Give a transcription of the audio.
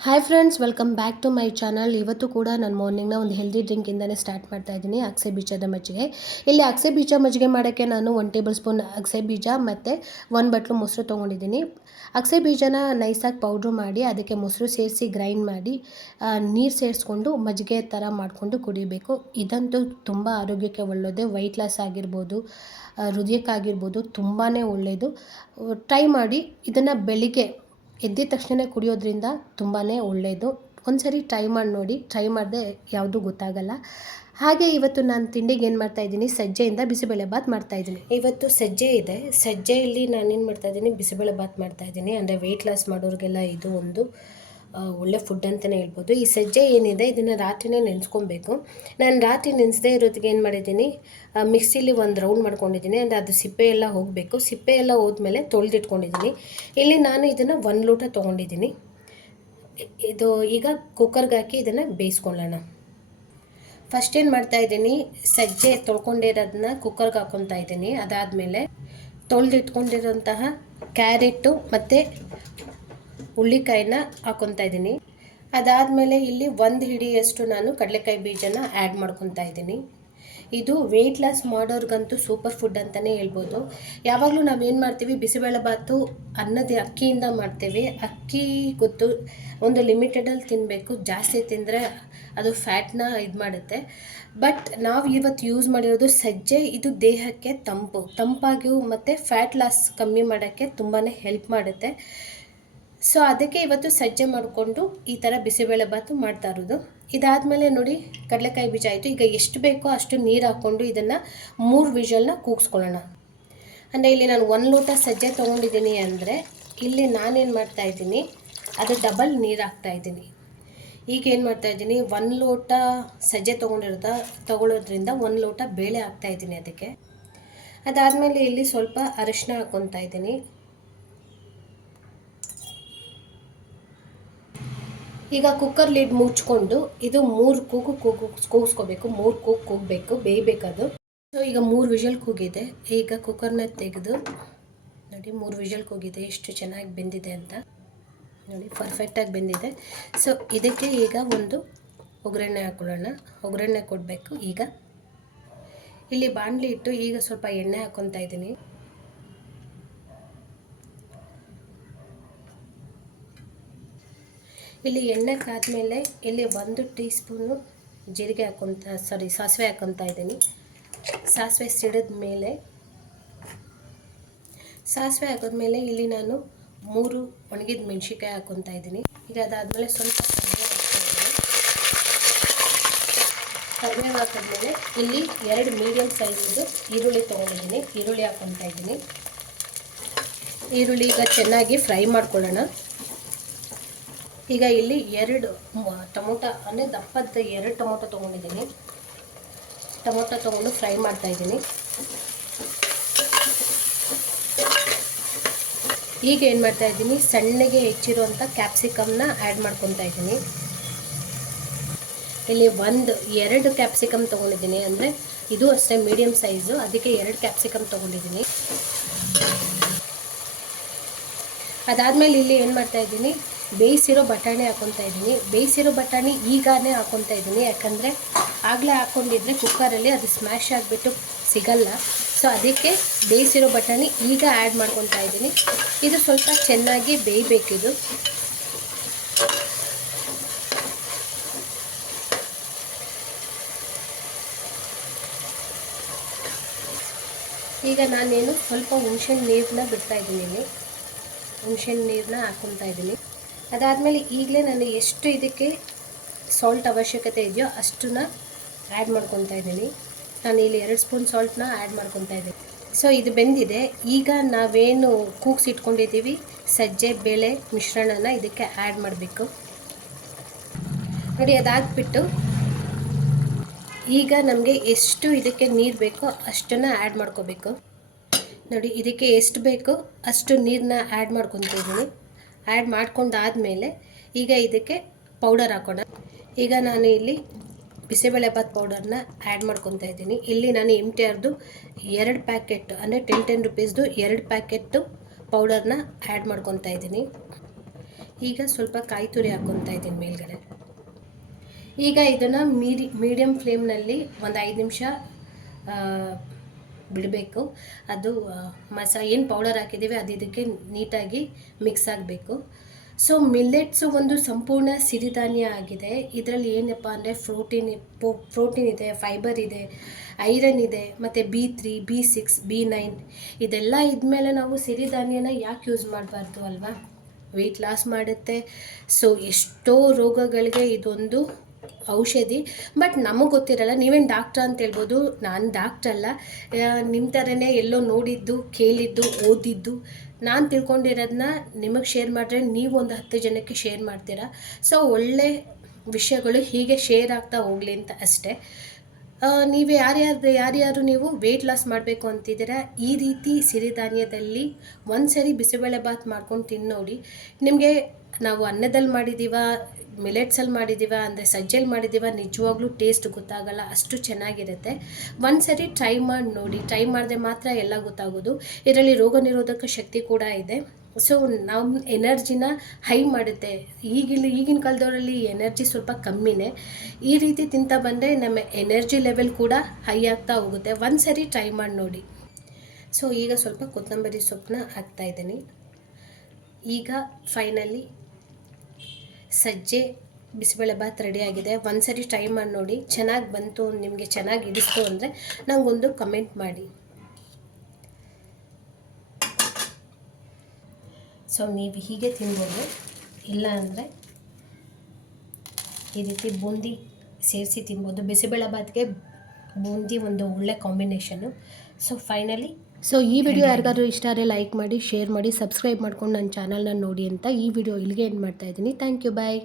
Hi friends welcome back to my channel ಇವತ್ತು ಕೂಡ ನಾನು ಮಾರ್ನಿಂಗ್ನ ಒಂದು ಹೆಲ್ದಿ ಡ್ರಿಂಕಿಂದನೇ ಸ್ಟಾರ್ಟ್ ಮಾಡ್ತಾ ಇದ್ದೀನಿ ಅಗಸೆ ಬೀಜದ ಮಜ್ಜಿಗೆ. ಇಲ್ಲಿ ಅಗಸೆ ಬೀಜ ಮಜ್ಜಿಗೆ ಮಾಡೋಕ್ಕೆ ನಾನು ಒನ್ ಟೇಬಲ್ ಸ್ಪೂನ್ ಅಗಸೆ ಬೀಜ ಮತ್ತು ಒನ್ ಬಟ್ಲು ಮೊಸರು ತೊಗೊಂಡಿದ್ದೀನಿ. ಅಗಸೆ ಬೀಜನ ನೈಸಾಗಿ ಪೌಡ್ರು ಮಾಡಿ, ಅದಕ್ಕೆ ಮೊಸರು ಸೇರಿಸಿ ಗ್ರೈಂಡ್ ಮಾಡಿ ನೀರು ಸೇರಿಸ್ಕೊಂಡು ಮಜ್ಜಿಗೆ ಥರ ಮಾಡಿಕೊಂಡು ಕುಡಿಬೇಕು. ಇದಂತೂ ತುಂಬ ಆರೋಗ್ಯಕ್ಕೆ ಒಳ್ಳೆಯದು ವೈಟ್ ಲಾಸ್ ಆಗಿರ್ಬೋದು ಹೃದಯಕ್ಕಾಗಿರ್ಬೋದು ತುಂಬಾ ಒಳ್ಳೆಯದು ಟ್ರೈ ಮಾಡಿ ಇದನ್ನು ಬೆಳಿಗ್ಗೆ ಎದ್ದಿದ ತಕ್ಷಣ ಕುಡಿಯೋದ್ರಿಂದ ತುಂಬಾ ಒಳ್ಳೆಯದು ಒಂದು ಸರಿ ಟ್ರೈ ಮಾಡಿ ನೋಡಿ ಟ್ರೈ ಮಾಡದೆ ಯಾವುದೂ ಗೊತ್ತಾಗಲ್ಲ. ಹಾಗೆ ಇವತ್ತು ನಾನು ತಿಂಡಿಗೆ ಏನು ಮಾಡ್ತಾ ಇದ್ದೀನಿ? ಸಜ್ಜೆಯಿಂದ ಬಿಸಿಬೇಳೆ ಬಾತ್ ಮಾಡ್ತಾಯಿದ್ದೀನಿ ಇವತ್ತು ಸಜ್ಜೆ ಇದೆ. ಸಜ್ಜೆಯಲ್ಲಿ ನಾನೇನು ಮಾಡ್ತಾಯಿದ್ದೀನಿ ಬಿಸಿಬೇಳೆ ಬಾತ್ ಮಾಡ್ತಾಯಿದ್ದೀನಿ ಅಂದರೆ ವೆಯ್ಟ್ ಲಾಸ್ ಮಾಡೋರಿಗೆಲ್ಲ ಇದು ಒಂದು. ಒಳ್ಳೆ ಫುಡ್ ಅಂತಲೇ ಹೇಳ್ಬೋದು. ಈ ಸಜ್ಜೆ ಏನಿದೆ, ಇದನ್ನು ರಾತ್ರಿನೇ ನೆನೆಸ್ಕೊಬೇಕು. ನಾನು ರಾತ್ರಿ ನೆನೆಸದೇ ಇರೋದಕ್ಕೆ ಏನು ಮಾಡಿದ್ದೀನಿ ಮಿಕ್ಸಿಲಿ ಒಂದು ರೌಂಡ್ ಮಾಡ್ಕೊಂಡಿದ್ದೀನಿ. ಅಂದರೆ ಅದು ಸಿಪ್ಪೆ ಎಲ್ಲ ಹೋಗಬೇಕು. ಸಿಪ್ಪೆ ಎಲ್ಲ ಹೋದ್ಮೇಲೆ ತೊಳೆದಿಟ್ಕೊಂಡಿದ್ದೀನಿ. ಇಲ್ಲಿ ನಾನು ಇದನ್ನು ಒಂದು ಲೋಟ ತೊಗೊಂಡಿದ್ದೀನಿ. ಇದು ಈಗ ಕುಕ್ಕರ್ಗೆ ಹಾಕಿ ಇದನ್ನು ಬೇಯಿಸ್ಕೊಳ್ಳೋಣ. ಫಸ್ಟ್ ಏನು ಮಾಡ್ತಾ ಇದ್ದೀನಿ, ಸಜ್ಜೆ ತೊಳ್ಕೊಂಡಿರೋದನ್ನ ಕುಕ್ಕರ್ಗೆ ಹಾಕೊತಾ ಇದ್ದೀನಿ. ಅದಾದಮೇಲೆ ತೊಳೆದಿಟ್ಕೊಂಡಿರೋಂತಹ ಕ್ಯಾರೆಟು ಮತ್ತು ಹುಳ್ಳಿಕಾಯಿನ ಹಾಕೊತಾ ಇದ್ದೀನಿ. ಅದಾದಮೇಲೆ ಇಲ್ಲಿ ಒಂದು ಹಿಡಿಯಷ್ಟು ನಾನು ಕಡಲೆಕಾಯಿ ಬೀಜನ ಆ್ಯಡ್ ಮಾಡ್ಕೊತಾ ಇದ್ದೀನಿ. ಇದು ವೆಯ್ಟ್ ಲಾಸ್ ಮಾಡೋರ್ಗಂತೂ ಸೂಪರ್ ಫುಡ್ ಅಂತಲೇ ಹೇಳ್ಬೋದು. ಯಾವಾಗಲೂ ನಾವು ಏನು ಮಾಡ್ತೀವಿ ಬಿಸಿಬೇಳೆಬಾತು ಅನ್ನದ ಅಕ್ಕಿಯಿಂದ ಮಾಡ್ತೀವಿ. ಅಕ್ಕಿ ಗೊತ್ತು, ಒಂದು ಲಿಮಿಟೆಡಲ್ಲಿ ತಿನ್ನಬೇಕು ಜಾಸ್ತಿ ತಿಂದರೆ ಅದು ಫ್ಯಾಟ್ನ ಇದು ಮಾಡುತ್ತೆ. ಬಟ್ ನಾವು ಇವತ್ತು ಯೂಸ್ ಮಾಡಿರೋದು ಸಜ್ಜೆ, ಇದು ದೇಹಕ್ಕೆ ತಂಪು. ತಂಪಾಗಿಯೂ ಮತ್ತು ಫ್ಯಾಟ್ ಲಾಸ್ ಕಮ್ಮಿ ಮಾಡೋಕ್ಕೆ ತುಂಬಾ ಹೆಲ್ಪ್ ಮಾಡುತ್ತೆ. ಸೊ ಅದಕ್ಕೆ ಇವತ್ತು ಸಜ್ಜೆ ಮಾಡಿಕೊಂಡು ಈ ಥರ ಬಿಸಿಬೇಳೆಬಾತು ಮಾಡ್ತಾ ಇರೋದು. ಇದಾದಮೇಲೆ ನೋಡಿ, ಕಡಲೆಕಾಯಿ ಬೀಜ ಆಯಿತು. ಈಗ ಎಷ್ಟು ಬೇಕೋ ಅಷ್ಟು ನೀರು ಹಾಕ್ಕೊಂಡು ಇದನ್ನು ಮೂರು ವಿಷಲ್ನ ಕೂಗಿಸ್ಕೊಳ್ಳೋಣ. ಅಂದರೆ ಇಲ್ಲಿ ನಾನು ಒಂದು ಲೋಟ ಸಜ್ಜೆ ತೊಗೊಂಡಿದ್ದೀನಿ ಅಂದರೆ ಇಲ್ಲಿ ನಾನೇನು ಮಾಡ್ತಾ ಇದ್ದೀನಿ, ಅದು ಡಬಲ್ ನೀರು ಹಾಕ್ತಾ ಇದ್ದೀನಿ. ಈಗ ಏನು ಮಾಡ್ತಾ ಇದ್ದೀನಿ, ಒಂದು ಲೋಟ ಸಜ್ಜೆ ತೊಗೊಂಡಿರೋದ ತೊಗೊಳೋದ್ರಿಂದ ಒಂದು ಲೋಟ ಬೇಳೆ ಹಾಕ್ತಾ ಇದ್ದೀನಿ ಅದಕ್ಕೆ. ಅದಾದಮೇಲೆ ಇಲ್ಲಿ ಸ್ವಲ್ಪ ಅರಿಶಿನ ಹಾಕ್ಕೊತಾ ಇದ್ದೀನಿ. ಈಗ ಕುಕ್ಕರ್ ಲಿಡ್ ಮುಚ್ಕೊಂಡು ಇದು ಮೂರು ಕೂಗು ಕೂಗು ಕೂಗಿಸ್ಕೋಬೇಕು, ಮೂರು ಕೂಗು ಕೂಗಬೇಕು ಬೇಯಬೇಕದು ಸೊ ಈಗ ಮೂರು ವಿಷಲ್ ಕೂಗಿದೆ. ಈಗ ಕುಕ್ಕರ್ನ ತೆಗೆದು, ನೋಡಿ ಮೂರು ವಿಷಲ್ ಕೂಗಿದೆ, ಎಷ್ಟು ಚೆನ್ನಾಗಿ ಬೆಂದಿದೆ ಅಂತ. ನೋಡಿ ಪರ್ಫೆಕ್ಟಾಗಿ ಬೆಂದಿದೆ. ಸೊ ಇದಕ್ಕೆ ಈಗ ಒಂದು ಒಗ್ಗರಣೆ ಹಾಕೊಳ್ಳೋಣ. ಒಗ್ಗರಣೆ ಕೊಡಬೇಕು ಈಗ. ಇಲ್ಲಿ ಬಾಣಲಿ ಇಟ್ಟು ಈಗ ಸ್ವಲ್ಪ ಎಣ್ಣೆ ಹಾಕ್ಕೊತಾ ಇದ್ದೀನಿ. ಇಲ್ಲಿ ಎಣ್ಣೆ ಕಾದ್ಮೇಲೆ ಇಲ್ಲಿ ಒಂದು ಟೀ ಸ್ಪೂನು ಜೀರಿಗೆ ಹಾಕೊತ ಸಾರಿ ಸಾಸಿವೆ ಹಾಕೊತಾ ಇದ್ದೀನಿ. ಸಾಸಿವೆ ಸಿಡಿದ ಮೇಲೆ ಸಾಸಿವೆ ಹಾಕಿದ್ಮೇಲೆ ಇಲ್ಲಿ ನಾನು ಮೂರು ಒಣಗಿದ ಮೆಣಸಿನ್ಕಾಯಿ ಹಾಕೊತಾ ಇದ್ದೀನಿ. ಈಗ ಅದಾದಮೇಲೆ ಸ್ವಲ್ಪ ಕರಿಬೇವು ಹಾಕಿದ್ಮೇಲೆ ಇಲ್ಲಿ ಎರಡು ಮೀಡಿಯಮ್ ಸೈಜಿದು ಈರುಳ್ಳಿ ತೊಗೊಂಡಿದ್ದೀನಿ. ಈರುಳ್ಳಿ ಹಾಕೊತ ಇದ್ದೀನಿ. ಈರುಳ್ಳಿ ಈಗ ಚೆನ್ನಾಗಿ ಫ್ರೈ ಮಾಡ್ಕೊಳ್ಳೋಣ. ಈಗ ಇಲ್ಲಿ ಎರಡು ಟೊಮೊಟ, ಅಂದರೆ ದಪ್ಪದ ಎರಡು ಟೊಮೊಟೊ ತೊಗೊಂಡಿದ್ದೀನಿ. ಟೊಮೊಟೊ ತೊಗೊಂಡು ಫ್ರೈ ಮಾಡ್ತಾ ಇದ್ದೀನಿ. ಈಗ ಏನು ಮಾಡ್ತಾ ಇದ್ದೀನಿ? ಸಣ್ಣಗೆ ಹೆಚ್ಚಿರುವಂಥ ಕ್ಯಾಪ್ಸಿಕಮ್ನ ಆ್ಯಡ್ ಮಾಡ್ಕೊತಾ ಇದ್ದೀನಿ. ಇಲ್ಲಿ ಒಂದು, ಎರಡು ಕ್ಯಾಪ್ಸಿಕಮ್ ತೊಗೊಂಡಿದ್ದೀನಿ. ಅಂದರೆ ಇದು ಅಷ್ಟೇ ಮೀಡಿಯಮ್ ಸೈಜು ಅದಕ್ಕೆ ಎರಡು ಕ್ಯಾಪ್ಸಿಕಮ್ ತೊಗೊಂಡಿದ್ದೀನಿ. ಅದಾದಮೇಲೆ ಇಲ್ಲಿ ಏನು ಮಾಡ್ತಾ ಇದ್ದೀನಿ? ಬೇಯಿಸಿರೋ ಬಟಾಣಿ ಹಾಕ್ಕೊತಾ ಇದ್ದೀನಿ. ಬೇಯಿಸಿರೋ ಬಟಾಣಿ ಈಗಾನೇ ಹಾಕ್ಕೊತಾ ಇದ್ದೀನಿ. ಯಾಕಂದರೆ ಆಗಲೇ ಹಾಕ್ಕೊಂಡಿದ್ರೆ ಕುಕ್ಕರಲ್ಲಿ ಅದು ಸ್ಮ್ಯಾಶ್ ಆಗಿಬಿಟ್ಟು ಸಿಗಲ್ಲ. ಸೊ ಅದಕ್ಕೆ ಬೇಯಿಸಿರೋ ಬಟಾಣಿ ಈಗ ಆ್ಯಡ್ ಮಾಡ್ಕೊತಾ ಇದ್ದೀನಿ. ಇದು ಸ್ವಲ್ಪ ಚೆನ್ನಾಗಿ ಬೇಯಬೇಕಿದು. ಈಗ ನಾನೇನು ಸ್ವಲ್ಪ ಹುಣ್ಸೆಹಣ್ಣು ನೀರನ್ನ ಬಿಡ್ತಾ ಇದ್ದೀನಿ ಇಲ್ಲಿ. ಹುಣ್ಸೆಹಣ್ಣು ನೀರನ್ನ ಹಾಕ್ಕೊತಾ ಇದ್ದೀನಿ. ಅದಾದಮೇಲೆ ಈಗಲೇ ನಾನು ಎಷ್ಟು ಇದಕ್ಕೆ ಸಾಲ್ಟ್ ಅವಶ್ಯಕತೆ ಇದೆಯೋ ಅಷ್ಟನ್ನ ಆ್ಯಡ್ ಮಾಡ್ಕೊತಾ ಇದ್ದೀನಿ. ನಾನು ಇಲ್ಲಿ ಎರಡು ಸ್ಪೂನ್ ಸಾಲ್ಟ್ನ ಆ್ಯಡ್ ಮಾಡ್ಕೊತಾ ಇದ್ದೀನಿ. ಸೊ ಇದು ಬೆಂದಿದೆ. ಈಗ ನಾವೇನು ಕೂಗ್ಸಿಟ್ಕೊಂಡಿದ್ದೀವಿ ಸಜ್ಜೆ, ಬೇಳೆ, ಮಿಶ್ರಣನ ಇದಕ್ಕೆ ಆ್ಯಡ್ ಮಾಡಬೇಕು. ನೋಡಿ, ಅದಾಗ್ಬಿಟ್ಟು ಈಗ ನಮಗೆ ಎಷ್ಟು ಇದಕ್ಕೆ ನೀರು ಬೇಕೋ ಅಷ್ಟನ್ನು ಆ್ಯಡ್ ಮಾಡ್ಕೋಬೇಕು ನೋಡಿ, ಇದಕ್ಕೆ ಎಷ್ಟು ಬೇಕೋ ಅಷ್ಟು ನೀರನ್ನ ಆ್ಯಡ್ ಮಾಡ್ಕೊತಿದ್ದೀನಿ ಆ್ಯಡ್ ಮಾಡ್ಕೊಂಡಾದಮೇಲೆ ಈಗ ಇದಕ್ಕೆ ಪೌಡರ್ ಹಾಕೋಣ. ಈಗ ನಾನು ಇಲ್ಲಿ ಬಿಸಿಬೇಳೆಬಾತ್ ಪೌಡರ್ನ ಆ್ಯಡ್ ಮಾಡ್ಕೊತಾ ಇದ್ದೀನಿ. ಇಲ್ಲಿ ನಾನು ಎಂ ಟಿ ಆರ್ದು ಎರಡು ಪ್ಯಾಕೆಟ್ ಅಂದರೆ ಟೆನ್ ಟೆನ್ ರುಪೀಸ್ದು ಎರಡು ಪ್ಯಾಕೆಟ್ಟು ಪೌಡರ್ನ ಆ್ಯಡ್ ಮಾಡ್ಕೊತಾ ಇದ್ದೀನಿ. ಈಗ ಸ್ವಲ್ಪ ಕಾಯಿ ತುರಿ ಹಾಕ್ಕೊತಾ ಇದ್ದೀನಿ ಮೇಲ್ಗಡೆ. ಈಗ ಇದನ್ನು ಮೀಡಿ ಮೀಡಿಯಮ್ ಫ್ಲೇಮ್ನಲ್ಲಿ ಒಂದು ಐದು ನಿಮಿಷ ಬಿಡಬೇಕು. ಅದು ಮಸಾ ಏನು ಪೌಡರ್ ಹಾಕಿದ್ದೀವಿ ಅದು ಇದಕ್ಕೆ ನೀಟಾಗಿ ಮಿಕ್ಸ್ ಆಗಬೇಕು. ಸೊ ಮಿಲ್ಲೆಟ್ಸು ಒಂದು ಸಂಪೂರ್ಣ ಸಿರಿಧಾನ್ಯ ಆಗಿದೆ. ಇದರಲ್ಲಿ ಏನಪ್ಪ ಅಂದರೆ ಪ್ರೋಟೀನ್ ಪ್ರೋಟೀನ್ ಇದೆ ಫೈಬರ್ ಇದೆ ಐರನ್ ಇದೆ, ಮತ್ತು B three B six B nine ಇದೆಲ್ಲ ಇದ್ಮೇಲೆ ನಾವು ಸಿರಿಧಾನ್ಯನ ಯಾಕೆ ಯೂಸ್ ಮಾಡಬಾರ್ದು ಅಲ್ವಾ? ವೆಯ್ಟ್ ಲಾಸ್ ಮಾಡುತ್ತೆ. ಸೊ ಎಷ್ಟೋ ರೋಗಗಳಿಗೆ ಇದೊಂದು ಔಷಧಿ ಬಟ್ ನಮಗೆ ಗೊತ್ತಿರಲ್ಲ, ನೀವೇನು ಡಾಕ್ಟ್ರ್ ಅಂತ ಹೇಳ್ಬೋದು, ನಾನು ಡಾಕ್ಟ್ರ್ ಅಲ್ಲ. ನಿಮ್ಮ ಥರನೇ ಎಲ್ಲೋ ನೋಡಿದ್ದು, ಕೇಳಿದ್ದು, ಓದಿದ್ದು, ನಾನು ತಿಳ್ಕೊಂಡಿರೋದನ್ನ ನಿಮಗೆ ಶೇರ್ ಮಾಡಿದ್ರೆ ನೀವು ಒಂದು ಹತ್ತು ಜನಕ್ಕೆ ಶೇರ್ ಮಾಡ್ತೀರಾ? ಸೊ ಒಳ್ಳೆ ವಿಷಯಗಳು ಹೀಗೆ ಶೇರ್ ಆಗ್ತಾ ಹೋಗಲಿ ಅಂತ ಅಷ್ಟೇ. ನೀವು ಯಾರ್ಯಾರು ಯಾರ್ಯಾರು ನೀವು ವೆಯ್ಟ್ ಲಾಸ್ ಮಾಡಬೇಕು ಅಂತಿದ್ದೀರಾ, ಈ ರೀತಿ ಸಿರಿಧಾನ್ಯದಲ್ಲಿ ಒಂದು ಸರಿ ಬಿಸಿಬೇಳೆ ಬಾತ್ ಮಾಡ್ಕೊಂಡು ತಿನ್ನೋಡಿ, ನಿಮಗೆ ನಾವು ಅನ್ನದಲ್ಲಿ ಮಾಡಿದ್ದೀವ ಮಿಲೆಟ್ಸಲ್ಲಿ ಮಾಡಿದ್ದೀವ ಅಂದರೆ ಸಜ್ಜೆಲಿ ಮಾಡಿದ್ದೀವ ನಿಜವಾಗ್ಲೂ ಟೇಸ್ಟ್ ಗೊತ್ತಾಗಲ್ಲ, ಅಷ್ಟು ಚೆನ್ನಾಗಿರುತ್ತೆ. ಒಂದು ಸರಿ ಟ್ರೈ ಮಾಡಿ ನೋಡಿ ಟ್ರೈ ಮಾಡಿದ್ರೆ ಮಾತ್ರ ಎಲ್ಲ ಗೊತ್ತಾಗೋದು. ಇದರಲ್ಲಿ ರೋಗ ನಿರೋಧಕ ಶಕ್ತಿ ಕೂಡ ಇದೆ. ಸೊ ನಮ್ಮ ಎನರ್ಜಿನ ಹೈ ಮಾಡುತ್ತೆ. ಈಗಿಲ್ಲ ಈಗಿನ ಕಾಲದವರಲ್ಲಿ ಎನರ್ಜಿ ಸ್ವಲ್ಪ ಕಮ್ಮಿನೇ. ಈ ರೀತಿ ತಿಂತ ಬಂದರೆ ನಮ್ಮ ಎನರ್ಜಿ ಲೆವೆಲ್ ಕೂಡ ಹೈ ಆಗ್ತಾ ಹೋಗುತ್ತೆ. ಒಂದು ಸರಿ ಟ್ರೈ ಮಾಡಿ ನೋಡಿ. ಸೊ ಈಗ ಸ್ವಲ್ಪ ಕೊತ್ತಂಬರಿ ಸೊಪ್ಪನ್ನ ಹಾಕ್ತಾ ಇದ್ದೀನಿ. ಈಗ ಫೈನಲಿ ಸಜ್ಜೆ ಬಿಸಿಬೇಳೆ ರೆಡಿಯಾಗಿದೆ. ಒಂದು ಸರಿ ಟ್ರೈ ಮಾಡಿ ನೋಡಿ. ಚೆನ್ನಾಗಿ ಬಂತು, ನಿಮಗೆ ಚೆನ್ನಾಗಿ ಹಿಡಿಸ್ತು ಅಂದರೆ ನನಗೊಂದು ಕಮೆಂಟ್ ಮಾಡಿ. ಸೊ ನೀವು ಹೀಗೆ ತಿನ್ಬೋದು. ಇಲ್ಲ ಅಂದರೆ ಈ ರೀತಿ ಬೂಂದಿ ಸೇರಿಸಿ ತಿನ್ಬೋದು. ಬಿಸಿಬೇಳೆ ಭಾತ್ಗೆ ಬೂಂದಿ ಒಂದು ಒಳ್ಳೆ ಕಾಂಬಿನೇಷನ್ನು ಸೊ ಫೈನಲಿ ಸೊ ಈ ವಿಡಿಯೋ ಯಾರಿಗಾದ್ರೂ ಇಷ್ಟ ಆದರೆ ಲೈಕ್ ಮಾಡಿ ಶೇರ್ ಮಾಡಿ ಸಬ್ಸ್ಕ್ರೈಬ್ ಮಾಡ್ಕೊಂಡು ನನ್ನ ಚಾನಲ್ನ ನೋಡಿ ಅಂತ ಈ ವಿಡಿಯೋ ಇಲ್ಲಿಗೆ ಏನು ಮಾಡ್ತಾ ಇದ್ದೀನಿ. Thank you bye